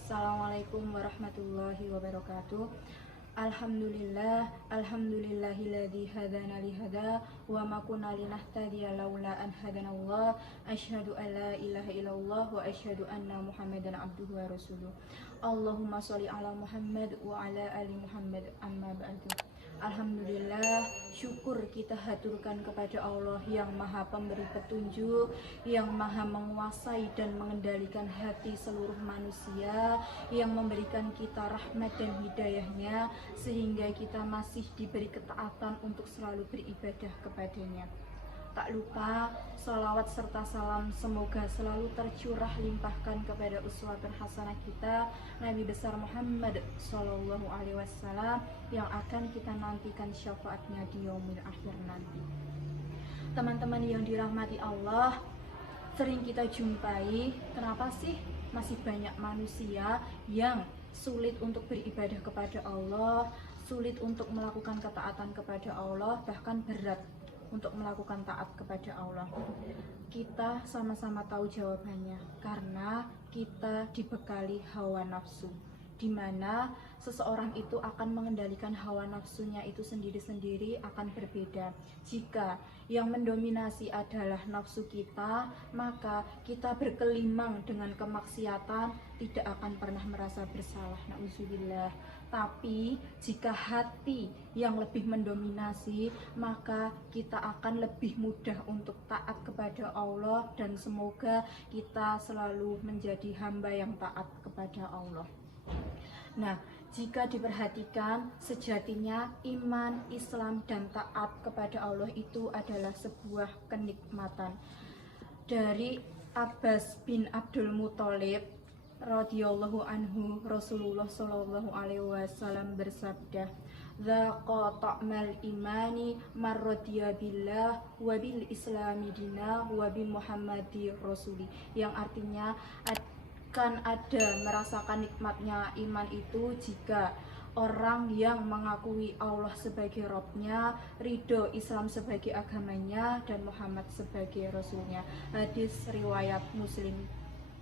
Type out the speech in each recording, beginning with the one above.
Assalamualaikum warahmatullahi wabarakatuh. Alhamdulillahilladzi hadana li hada wa ma kunna linahtadiya laula an hadanallah. Asyhadu an la ilaha illallah wa asyhadu anna Muhammadan abduhu wa rasuluh. Allahumma sholli ala Muhammad wa ala ali Muhammad, amma ba'du. Alhamdulillah, syukur kita haturkan kepada Allah yang maha pemberi petunjuk, yang maha menguasai dan mengendalikan hati seluruh manusia, yang memberikan kita rahmat dan hidayahnya, sehingga kita masih diberi ketaatan untuk selalu beribadah kepadanya. Tak lupa, salawat serta salam semoga selalu tercurah limpahkan kepada uswatun hasanah kita, Nabi besar Muhammad Sallallahu Alaihi Wasallam, yang akan kita nantikan syafaatnya di yaumil akhir nanti. Teman-teman yang dirahmati Allah, sering kita jumpai, kenapa sih masih banyak manusia yang sulit untuk beribadah kepada Allah, sulit untuk melakukan ketaatan kepada Allah, bahkan berat untuk melakukan taat kepada Allah? Kita sama-sama tahu jawabannya, karena kita dibekali hawa nafsu, di mana seseorang itu akan mengendalikan hawa nafsunya itu sendiri-sendiri akan berbeda. Jika yang mendominasi adalah nafsu kita, maka kita berkelimang dengan kemaksiatan, tidak akan pernah merasa bersalah, na'udzubillah. Tapi jika hati yang lebih mendominasi, maka kita akan lebih mudah untuk taat kepada Allah, dan semoga kita selalu menjadi hamba yang taat kepada Allah. Nah, jika diperhatikan, sejatinya iman, Islam, dan taat kepada Allah itu adalah sebuah kenikmatan. Dari Abbas bin Abdul Muthalib radhiyallahu anhu, Rasulullah Shallallahu Alaihi Wasallam bersabda, "Dzaqa ta'mal imani marradiya billah wa bil islami dina wa bi Muhammadi rasuli," yang artinya akan ada merasakan nikmatnya iman itu jika orang yang mengakui Allah sebagai Robnya, ridho Islam sebagai agamanya, dan Muhammad sebagai Rasulnya. Hadis riwayat Muslim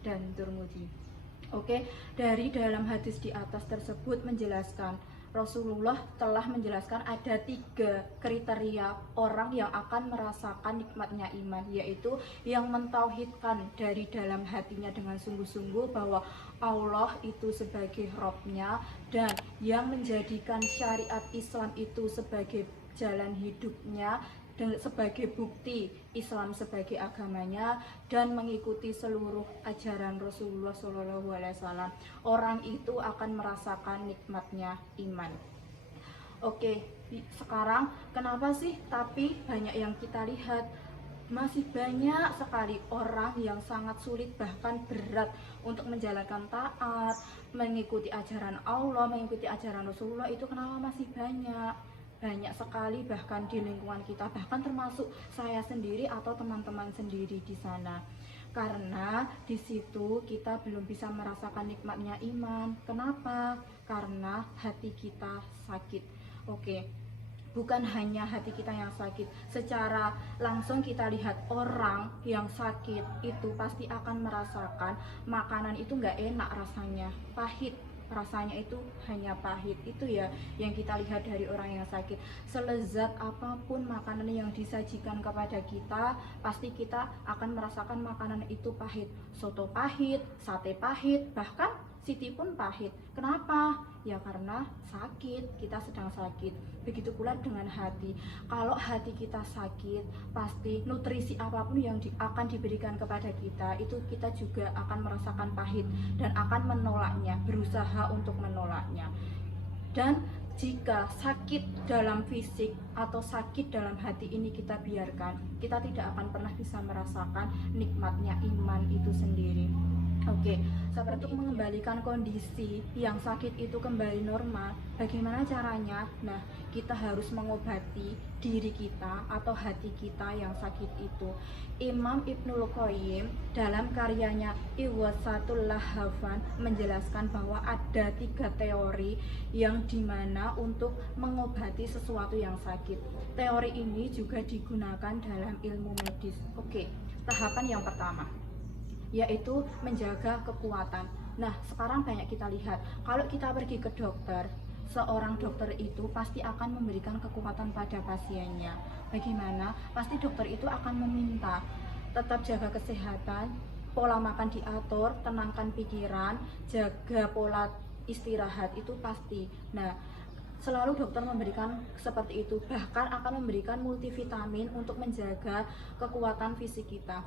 dan Tirmidzi. Oke, dari dalam hadis di atas tersebut menjelaskan, Rasulullah telah menjelaskan ada 3 kriteria orang yang akan merasakan nikmatnya iman, yaitu yang mentauhidkan dari dalam hatinya dengan sungguh-sungguh bahwa Allah itu sebagai Robnya, dan yang menjadikan syariat Islam itu sebagai jalan hidupnya dan sebagai bukti Islam sebagai agamanya, dan mengikuti seluruh ajaran Rasulullah SAW. Orang itu akan merasakan nikmatnya iman. Oke, sekarang kenapa sih tapi banyak yang kita lihat masih banyak sekali orang yang sangat sulit, bahkan berat untuk menjalankan taat, mengikuti ajaran Allah, mengikuti ajaran Rasulullah? Itu kenapa masih banyak sekali, bahkan di lingkungan kita, bahkan termasuk saya sendiri atau teman-teman sendiri di sana. Karena di situ kita belum bisa merasakan nikmatnya iman. Kenapa? Karena hati kita sakit. Oke, bukan hanya hati kita yang sakit, secara langsung kita lihat orang yang sakit itu pasti akan merasakan makanan itu nggak enak rasanya, pahit rasanya, itu hanya pahit. Itu ya yang kita lihat dari orang yang sakit. Selezat apapun makanan yang disajikan kepada kita, pasti kita akan merasakan makanan itu pahit. Soto pahit, sate pahit, bahkan siti pun pahit. Kenapa? Ya karena sakit, kita sedang sakit. Begitu pula dengan hati. Kalau hati kita sakit, pasti nutrisi apapun yang akan diberikan kepada kita, itu kita juga akan merasakan pahit dan akan menolaknya, berusaha untuk menolaknya. Dan jika sakit dalam fisik atau sakit dalam hati ini kita biarkan, kita tidak akan pernah bisa merasakan nikmatnya iman itu sendiri. Oke, seperti untuk mengembalikan kondisi yang sakit itu kembali normal, bagaimana caranya? Nah, kita harus mengobati diri kita atau hati kita yang sakit itu. Imam Ibnul Qayyim dalam karyanya Ighatsatul Lahfan menjelaskan bahwa ada 3 teori yang dimana untuk mengobati sesuatu yang sakit. Teori ini juga digunakan dalam ilmu medis. Oke, tahapan yang pertama yaitu menjaga kekuatan. Nah, sekarang banyak kita lihat, kalau kita pergi ke dokter, seorang dokter itu pasti akan memberikan kekuatan pada pasiennya. Bagaimana? Pasti dokter itu akan meminta tetap jaga kesehatan, pola makan diatur, tenangkan pikiran, jaga pola istirahat, itu pasti. Nah, selalu dokter memberikan seperti itu, bahkan akan memberikan multivitamin untuk menjaga kekuatan fisik kita.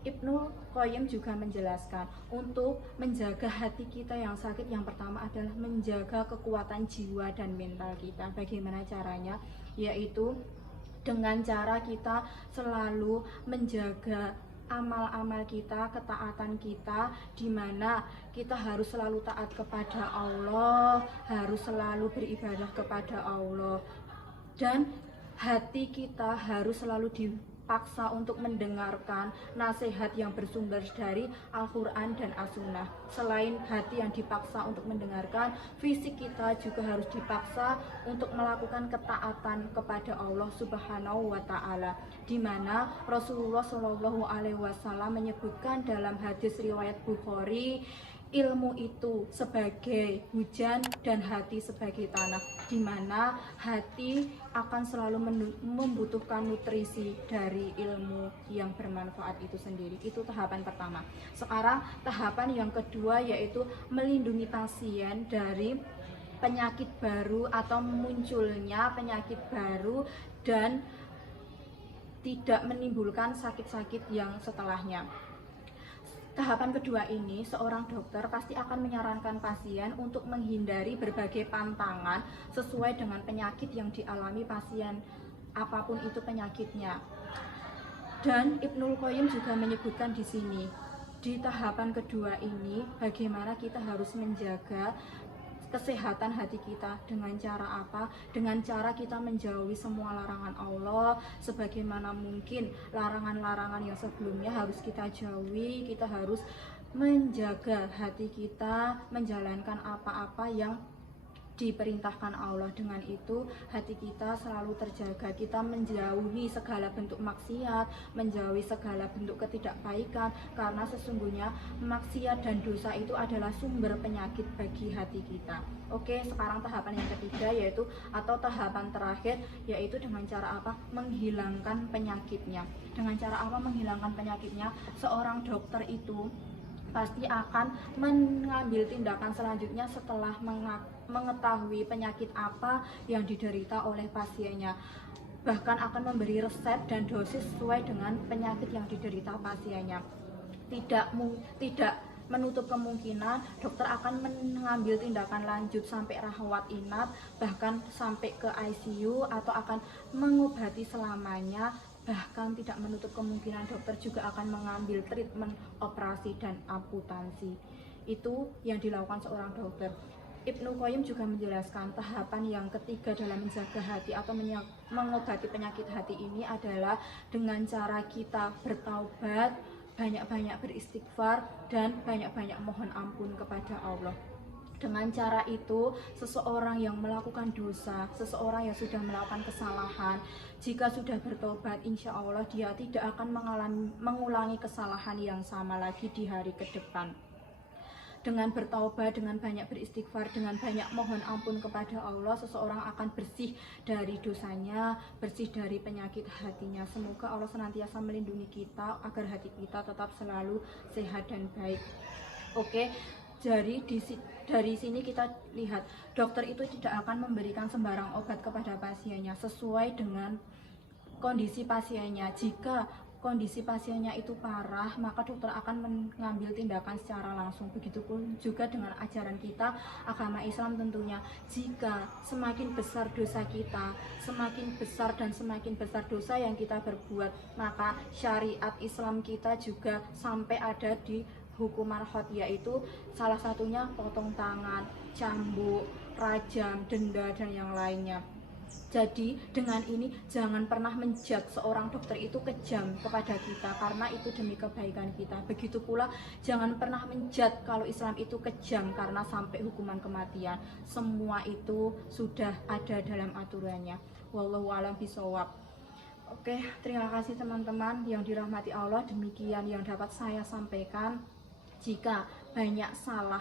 Ibnu Qayyim juga menjelaskan untuk menjaga hati kita yang sakit, yang pertama adalah menjaga kekuatan jiwa dan mental kita. Bagaimana caranya? Yaitu dengan cara kita selalu menjaga amal-amal kita, ketaatan kita, di mana kita harus selalu taat kepada Allah, harus selalu beribadah kepada Allah, dan hati kita harus selalu dipaksa untuk mendengarkan nasihat yang bersumber dari Al-Quran dan As-Sunnah. Selain hati yang dipaksa untuk mendengarkan, fisik kita juga harus dipaksa untuk melakukan ketaatan kepada Allah Subhanahu wa Ta'ala, di mana Rasulullah Shallallahu Alaihi Wasallam menyebutkan dalam hadis riwayat Bukhari, ilmu itu sebagai hujan dan hati sebagai tanah, di mana hati akan selalu membutuhkan nutrisi dari ilmu yang bermanfaat itu sendiri. Itu tahapan pertama. Sekarang tahapan yang kedua, yaitu melindungi pasien dari penyakit baru atau munculnya penyakit baru dan tidak menimbulkan sakit-sakit yang setelahnya. Tahapan kedua ini, seorang dokter pasti akan menyarankan pasien untuk menghindari berbagai pantangan sesuai dengan penyakit yang dialami pasien, apapun itu penyakitnya. Dan Ibnul Qayyim juga menyebutkan di sini, di tahapan kedua ini, bagaimana kita harus menjaga kesehatan hati kita. Dengan cara apa? Dengan cara kita menjauhi semua larangan Allah, sebagaimana mungkin larangan-larangan yang sebelumnya harus kita jauhi. Kita harus menjaga hati kita, menjalankan apa-apa yang diperintahkan Allah. Dengan itu hati kita selalu terjaga, kita menjauhi segala bentuk maksiat, menjauhi segala bentuk ketidakbaikan, karena sesungguhnya maksiat dan dosa itu adalah sumber penyakit bagi hati kita. Oke, sekarang tahapan yang ketiga, yaitu atau tahapan terakhir, yaitu dengan cara apa? Menghilangkan penyakitnya. Dengan cara apa menghilangkan penyakitnya? Seorang dokter itu pasti akan mengambil tindakan selanjutnya setelah mengetahui penyakit apa yang diderita oleh pasiennya. Bahkan akan memberi resep dan dosis sesuai dengan penyakit yang diderita pasiennya. Tidak menutup kemungkinan dokter akan mengambil tindakan lanjut sampai rawat inap, bahkan sampai ke ICU, atau akan mengobati selamanya. Bahkan tidak menutup kemungkinan dokter juga akan mengambil treatment operasi dan amputansi. Itu yang dilakukan seorang dokter. Ibnu Qayyim juga menjelaskan tahapan yang ketiga dalam menjaga hati atau mengobati penyakit hati ini adalah dengan cara kita bertaubat, banyak-banyak beristighfar, dan banyak-banyak mohon ampun kepada Allah. Dengan cara itu, seseorang yang melakukan dosa, seseorang yang sudah melakukan kesalahan, jika sudah bertobat, insya Allah dia tidak akan mengulangi kesalahan yang sama lagi di hari ke depan. Dengan bertaubat, dengan banyak beristighfar, dengan banyak mohon ampun kepada Allah, seseorang akan bersih dari dosanya, bersih dari penyakit hatinya. Semoga Allah senantiasa melindungi kita agar hati kita tetap selalu sehat dan baik. Oke. Jadi dari sini kita lihat, dokter itu tidak akan memberikan sembarang obat kepada pasiennya, sesuai dengan kondisi pasiennya. Jika kondisi pasiennya itu parah, maka dokter akan mengambil tindakan secara langsung. Begitupun juga dengan ajaran kita, agama Islam tentunya. Jika semakin besar dosa kita, semakin besar dan semakin besar dosa yang kita berbuat, maka syariat Islam kita juga sampai ada di hukuman had, yaitu salah satunya potong tangan, cambuk, rajam, denda, dan yang lainnya. Jadi dengan ini jangan pernah menjudge seorang dokter itu kejam kepada kita, karena itu demi kebaikan kita. Begitu pula jangan pernah menjudge kalau Islam itu kejam karena sampai hukuman kematian. Semua itu sudah ada dalam aturannya. Wallahu a'lam bishawab. Oke, terima kasih teman-teman yang dirahmati Allah. Demikian yang dapat saya sampaikan. Jika banyak salah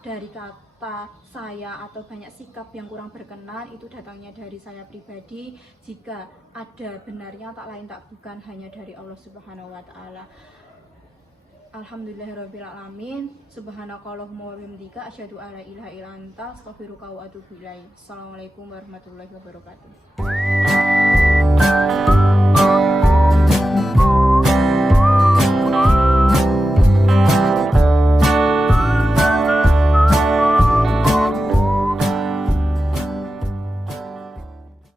dari kata saya atau banyak sikap yang kurang berkenan itu datangnya dari saya pribadi. Jika ada benarnya tak lain tak bukan hanya dari Allah Subhanahu wa taala. Alhamdulillahirabbil alamin. Subhanakallahumma wa bihamdika asyhadu alla ilaha illa anta astaghfiruka wa atubu ilaik. Assalamualaikum warahmatullahi wabarakatuh.